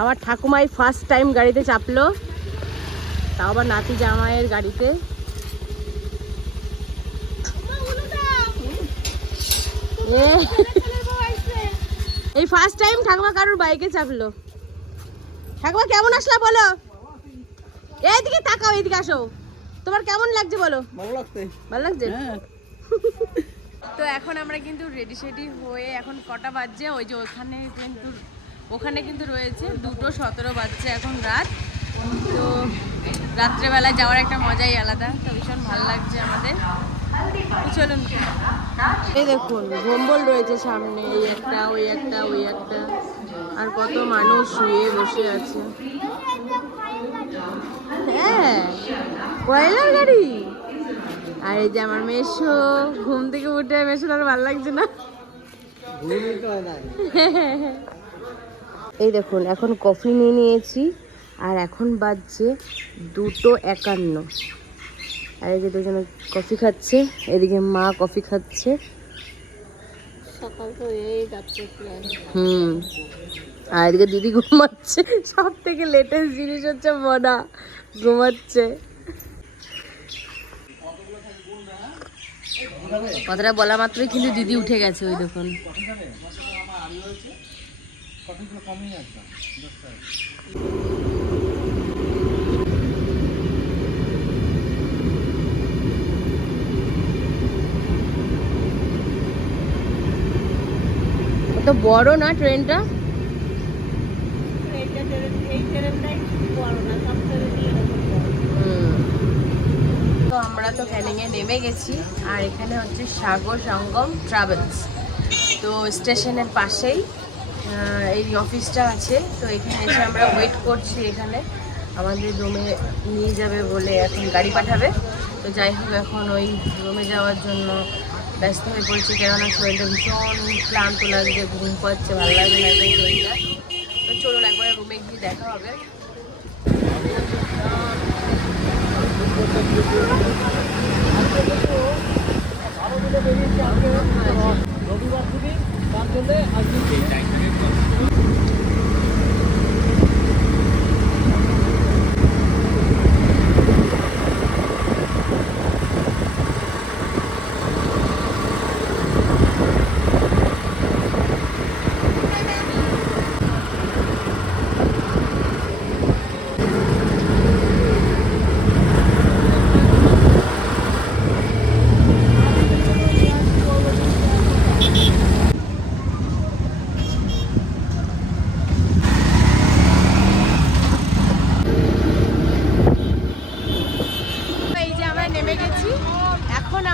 আমার ঠাকুমাই first time গাড়িতে চাপলো, তাও আবার নাতি জামাইয়ের গাড়িতে। এই ফার্স্ট টাইম ঠাকুমা কারোর বাইকে চাপলো। ঠাকুমা কেমন আসলা বলো? এইদিকে তাকাও, এইদিকে আসো। তোমার কেমন লাগছে বলো? ভালো লাগছে। ভালো লাগছে? হ্যাঁ। তো এখন আমরা কিন্তু রেডি সেডি হয়ে এখন কটা বাজছে, ওই যে ওখানে কিন্তু রয়েছে 2:17 বাজছে এখন রাত। তো রাত্রেবেলা যাওয়ার একটা মজাই আলাদা, তো ভীষণ ভালো লাগছে আমাদের। চলুন, এই দেখুন গম্বল রয়েছে সামনে, এই একটা ওই একটা ওই একটা, আর কত মানুষ শুয়ে বসে আছে। হ্যাঁ, কয়লার গাড়ি। আর এই যে আমার মেশো ঘুম থেকে উঠে, মেশোর আর ভালো লাগছে না। এই দেখুন এখন কফি নিয়ে নিয়েছি, আর এখন বাজছে 2:51। আর এই যে দুজনে কফি খাচ্ছে, এদিকে মা কফি খাচ্ছে। সকাল তো এই যাচ্ছে। আর এদিকে দিদি ঘুমাচ্ছে। সব থেকে লেটেস্ট জিনিস হচ্ছে মনা ঘুমাচ্ছে। কথাটা বলা মাত্রই কিন্তু দিদি উঠে গেছে, ওই দেখুন। তো বড় না ট্রেনটা? তো আমরা তো ক্যানিংয়ে নেমে গেছি, আর এখানে হচ্ছে সাগর সঙ্গম ট্রাভেলস। তো স্টেশনের পাশেই এই অফিসটা আছে। তো এখানে এসে আমরা ওয়েট করছি, এখানে আমাদের রুমে নিয়ে যাবে বলে এখন গাড়ি পাঠাবে। তো যাই হোক, এখন ওই রুমে যাওয়ার জন্য ব্যস্ত হয়ে পড়েছি, কেননা শরীরটা ভীষণ ক্লান্ত লাগছে, ঘুম পাচ্ছে, ভালো লাগছে না এই শরীরটা। তো চলুন একবার রুমে গিয়ে দেখা হবে। রবিবার ছুটি, তার জন্য আজকে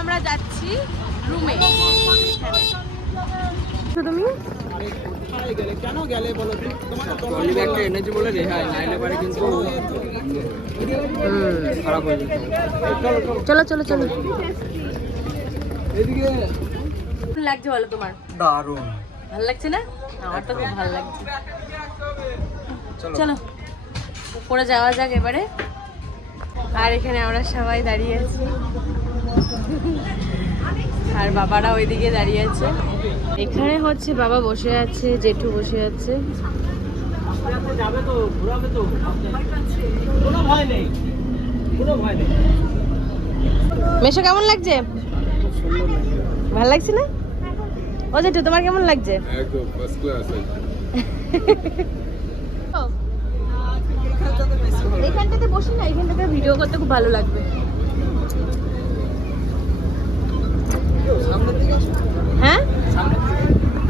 আমরা যাচ্ছি রুমে। তুমি কেন গেলে বলো? ট্রলি ব্যাগটা এনেছি বলে রেহাই, নাইলে পারে কিন্তু খারাপ হয়ে যেত। চলো চলো চলো। এদিকে লাগছে বলো তোমার? দারুণ ভালো লাগছে না? আমার তো খুব ভালো লাগছে। চলো উপরে যাওয়া যাক এবারে। আর এখানে আমরা সবাই দাঁড়িয়ে আছি, আর বাবারা ওইদিকে দাঁড়িয়ে আছে। এখানে হচ্ছে বাবা বসে আছে, জেঠু বসে আছে। মেশো কেমন লাগছে? ভালো লাগছে না? ও জেঠু তোমার কেমন লাগছে? একদম ফার্স্ট ক্লাস। এইখানটাতে বসি না, এইখানটাতে ভিডিও করতে খুব ভালো লাগবে। হ্যাঁ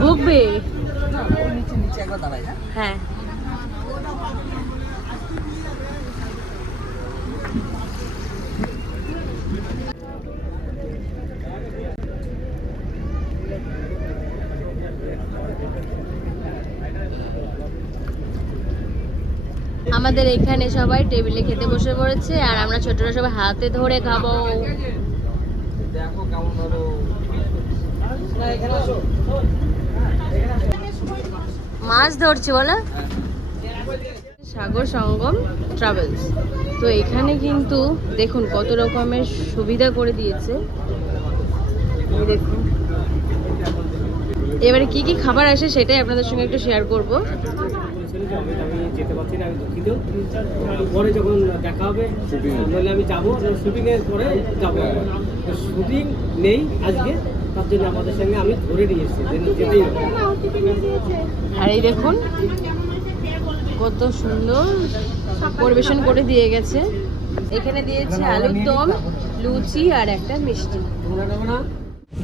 ঢুকবে। হ্যাঁ আমাদের এখানে সবাই টেবিলে খেতে বসে পড়েছে, আর আমরা ছোটরা সবাই হাতে ধরে খাবো। দেখো কেমন হলো। মাছ ধরছে বলো? সাগর সঙ্গম ট্রাভেলস। তো এখানে কিন্তু দেখুন কত রকমের সুবিধা করে দিয়েছে। দেখুন এবারে কি কি খাবার আসে সেটাই আপনাদের সঙ্গে একটু শেয়ার করব। আমি যেতে পারছি না, আমি দুঃখিত। পরে যখন দেখা হবে নইলে আমি যাবো, শুটিংয়ের পরে যাবো। শুটিং নেই আজকে, তার জন্য আমাদের সঙ্গে আমি ধরে নিয়ে এসেছি, যেতেই হবে। আর এই দেখুন কত সুন্দর পরিবেশন করে দিয়ে গেছে। এখানে দিয়েছে আলুর দম, লুচি আর একটা মিষ্টি।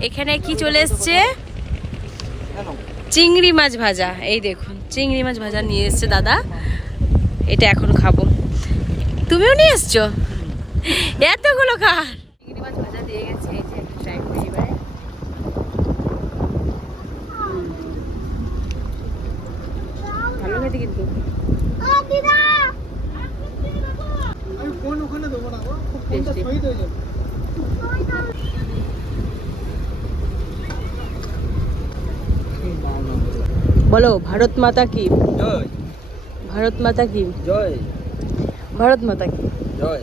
এখানে কি চলে এসছে? চিংড়ি মাছ ভাজা। এই দেখুন চিংড়ি মাছ ভাজা নিয়ে এসছে দাদা, এটা এখন খাবো। তুমিও নিয়ে এসছো এতগুলো খার? চিংড়ি মাছ ভাজা দিয়ে গেছে, এই যে একটা ট্রাই করি এবারে। ভালো খেতে কিন্তু। বলো ভারত মাতা কি? জয় ভারত মাতা কি? জয় ভারত মাতা কি? জয়।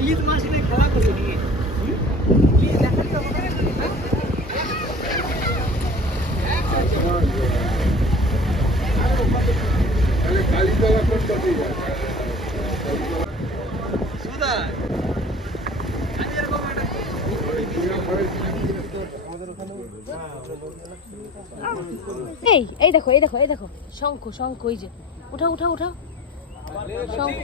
ইলিশ মাছ নিয়ে খেলা করছে নাকি? এই এই দেখো এই দেখো এই দেখো শঙ্খ শঙ্খ, ওই যে উঠাও উঠাও উঠাও শঙ্খ।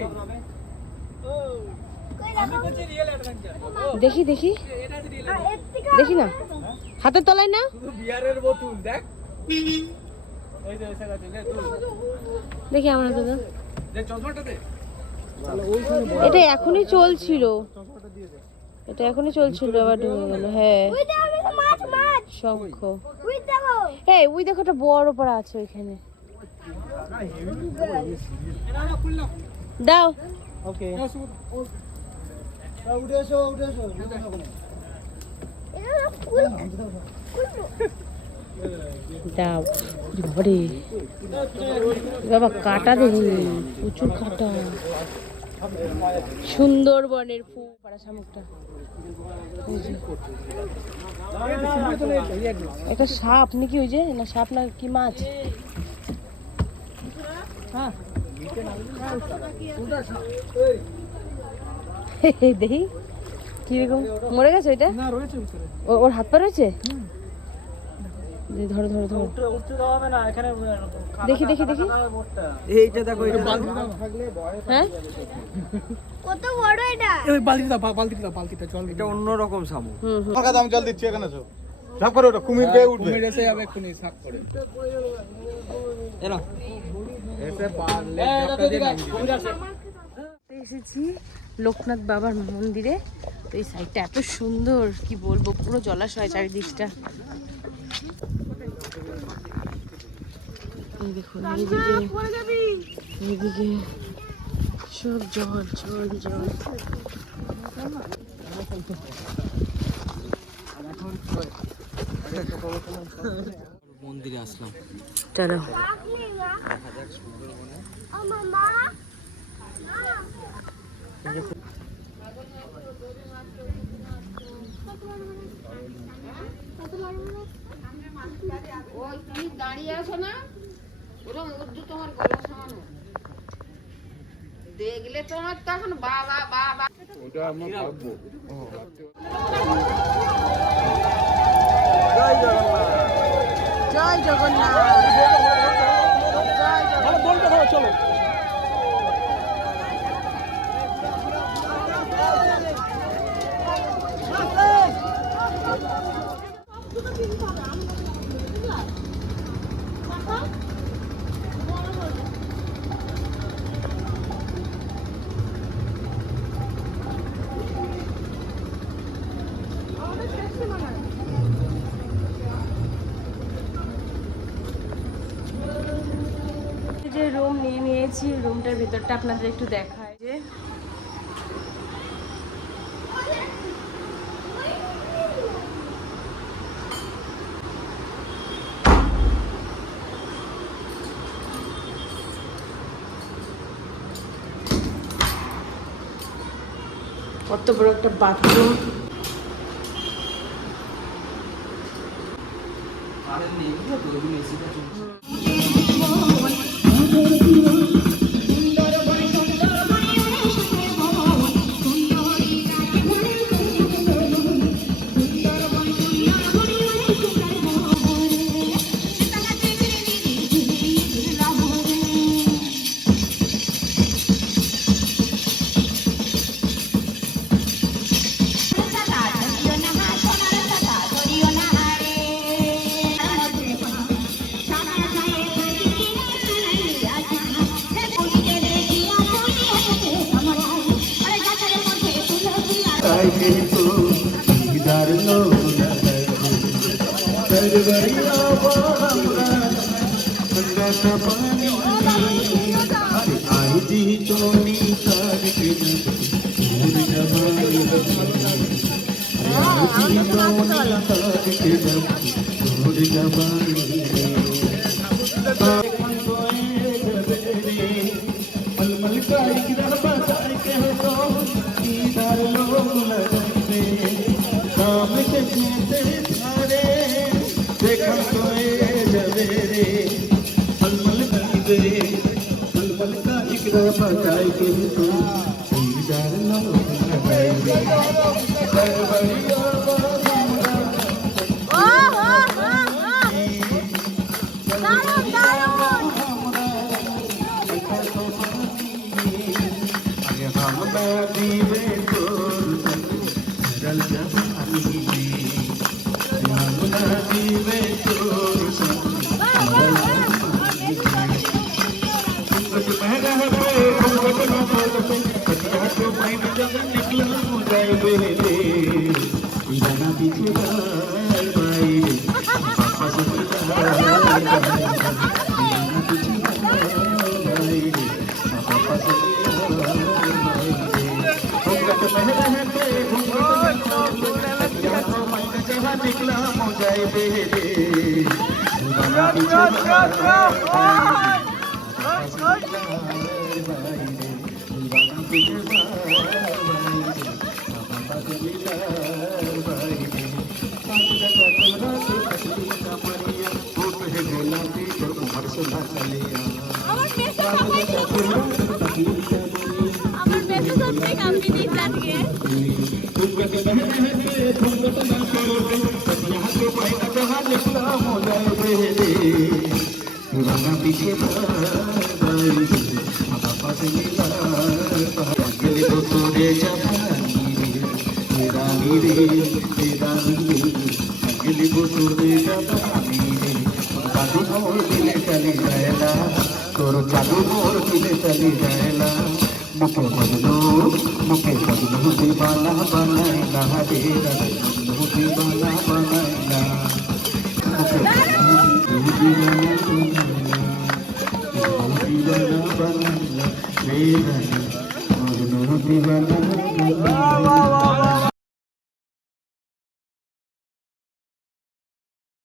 দেখি দেখি দেখি না, হাতের তলায় না? বিয়ারের বোতল দেখ, দেখি আমার হাতে দাও। চশমাটা দে। এটা এখনই চলছিল, এটা এখনই চলছিল আবার ঢুকে গেল। হ্যাঁ শঙ্খ। এই ওই দেখো একটা বড় পাড়া আছে ওইখানে, দাও। ওকে, দাও। বাবারে বাবা, কাটা দেখি প্রচুর কাটা। সুন্দরবনের ফুল পাড়া শামুকটা। একটা সাপ নাকি, ওই যে না সাপ না কি মাছ? হ্যাঁ দেখি কিরকম মরে গেছে ওইটা? ওর হাত পা রয়েছে? ধরো ধরো ধরো, দেখি দেখি দেখি। এইটা দেখো, এটা হ্যাঁ কত বড় এটা? এই বালতিটা জল। এটা অন্যরকম শামুক। আমার কাছে আমি জল দিচ্ছি, এখানে এসো। ঝাপ করে ওটা, কুমির পেয়ে উঠবে। কুমির এসে যাবে এক্ষুনি সাপ করে। এলো এসে পারলে ঝাপটা দিয়ে নামিয়ে দিবে। এসেছি লোকনাথ বাবার মন্দিরে। তো এই সাইডটা এত সুন্দর কি বলবো, পুরো জলাশয় চারিদিকটা। এই দেখুন এইদিকে এইদিকে সব জল জল জল। মন্দিরে আসলাম। চলো দাঁড়িয়ে আছো না, ওরকম উর্দু তোমার গলা সমান দেখলে তোমার তখন বাবা বাবা। ওটা আমরা ভাববো। জয় জগন্নাথ। চলো যে রুম নিয়েছি, রুমটার ভেতরটা আপনাদের একটু দেখায়। যে কত বড় একটা বাথরুম। वाह वाह